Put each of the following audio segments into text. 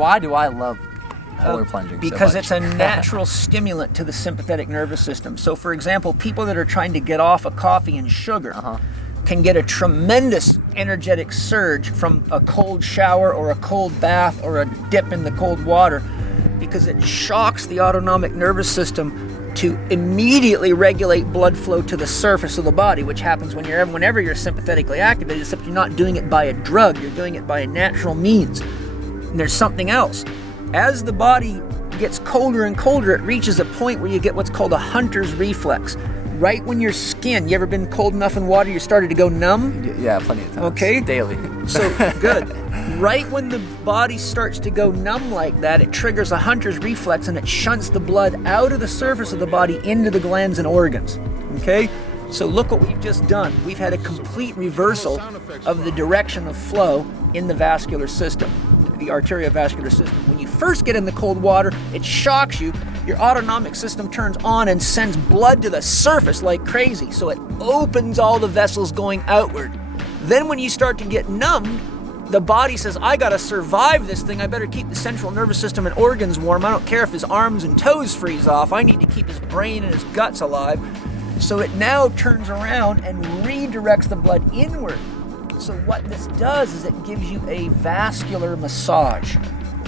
why do I love polar plunging because so much? it's a natural stimulant to the sympathetic nervous system. So, for example, people that are trying to get off of coffee and sugar can get a tremendous energetic surge from a cold shower or a cold bath or a dip in the cold water, because it shocks the autonomic nervous system to immediately regulate blood flow to the surface of the body, which happens whenever you're sympathetically activated, except you're not doing it by a drug, you're doing it by a natural means. And there's something else. As the body gets colder and colder, it reaches a point where you get what's called a hunter's reflex. Right when your skin, you ever been cold enough in water you started to go numb? Yeah, plenty of times. Okay. Daily. So, good. Right when the body starts to go numb like that, it triggers a hunter's reflex and it shunts the blood out of the surface of the body into the glands and organs. Okay? So look what we've just done. We've had a complete reversal of the direction of flow in the vascular system, the arteriovascular system. When you first get in the cold water, it shocks you. Your autonomic system turns on and sends blood to the surface like crazy. So it opens all the vessels going outward. Then when you start to get numbed, the body says, I gotta survive this thing. I better keep the central nervous system and organs warm. I don't care if his arms and toes freeze off. I need to keep his brain and his guts alive. So it now turns around and redirects the blood inward. So what this does is it gives you a vascular massage.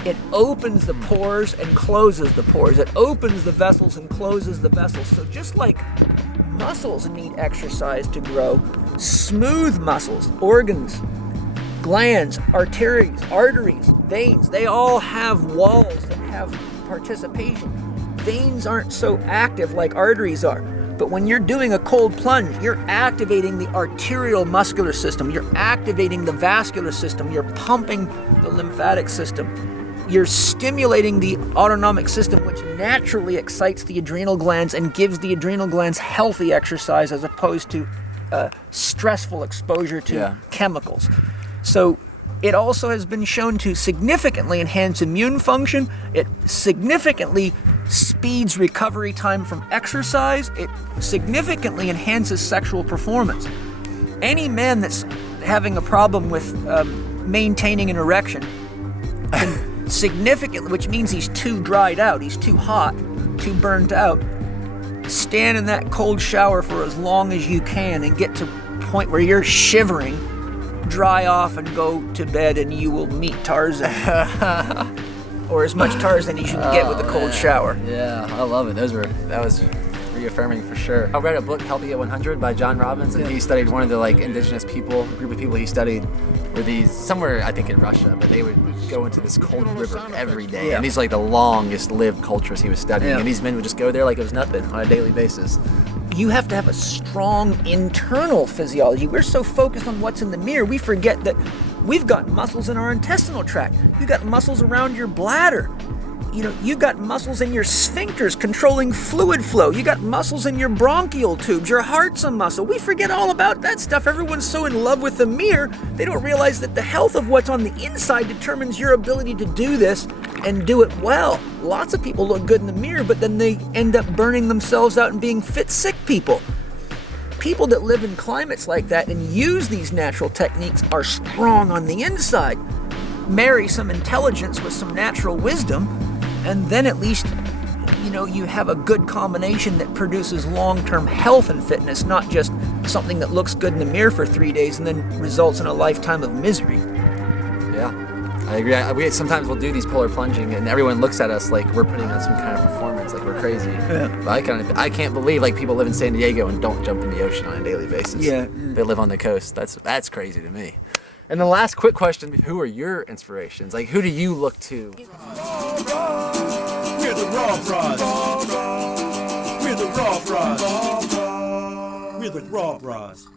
It opens the pores and closes the pores. It opens the vessels and closes the vessels. So just like muscles need exercise to grow, smooth muscles, organs, glands, arteries, veins, they all have walls that have participation. Veins aren't so active like arteries are. But when you're doing a cold plunge, you're activating the arterial muscular system, you're activating the vascular system, you're pumping the lymphatic system, you're stimulating the autonomic system, which naturally excites the adrenal glands and gives the adrenal glands healthy exercise as opposed to stressful exposure to chemicals. So it also has been shown to significantly enhance immune function. It significantly speeds recovery time from exercise. It significantly enhances sexual performance. Any man that's having a problem with maintaining an erection can significantly, which means he's too dried out, he's too hot, too burnt out, stand in that cold shower for as long as you can and get to a point where you're shivering, dry off and go to bed, and you will meet Tarzan. Or as much Tarzan as you can get with a cold shower. Yeah, I love it. That was reaffirming for sure. I read a book, Healthy at 100 by John Robbins, and he studied one of the indigenous people, a group of people he studied were these, somewhere I think in Russia, but they would go into this cold river every day. Yeah. And these are the longest lived cultures he was studying. Yeah. And these men would just go there like it was nothing on a daily basis. You have to have a strong internal physiology. We're so focused on what's in the mirror, we forget that we've got muscles in our intestinal tract. You got muscles around your bladder. You got muscles in your sphincters controlling fluid flow. You got muscles in your bronchial tubes. Your heart's a muscle. We forget all about that stuff. Everyone's so in love with the mirror, they don't realize that the health of what's on the inside determines your ability to do this and do it well. Lots of people look good in the mirror, but then they end up burning themselves out and being fit, sick people. People that live in climates like that and use these natural techniques are strong on the inside. Marry some intelligence with some natural wisdom, and then at least, you have a good combination that produces long-term health and fitness, not just something that looks good in the mirror for 3 days and then results in a lifetime of misery. Yeah, I agree. Sometimes we'll do these polar plunging and everyone looks at us like we're putting on some kind of performance, like we're crazy. Yeah. But I can't believe people live in San Diego and don't jump in the ocean on a daily basis. Yeah. They live on the coast. That's crazy to me. And the last quick question, who are your inspirations? Who do you look to? We're the RawBrahs. We're the RawBrahs. We're the RawBrahs.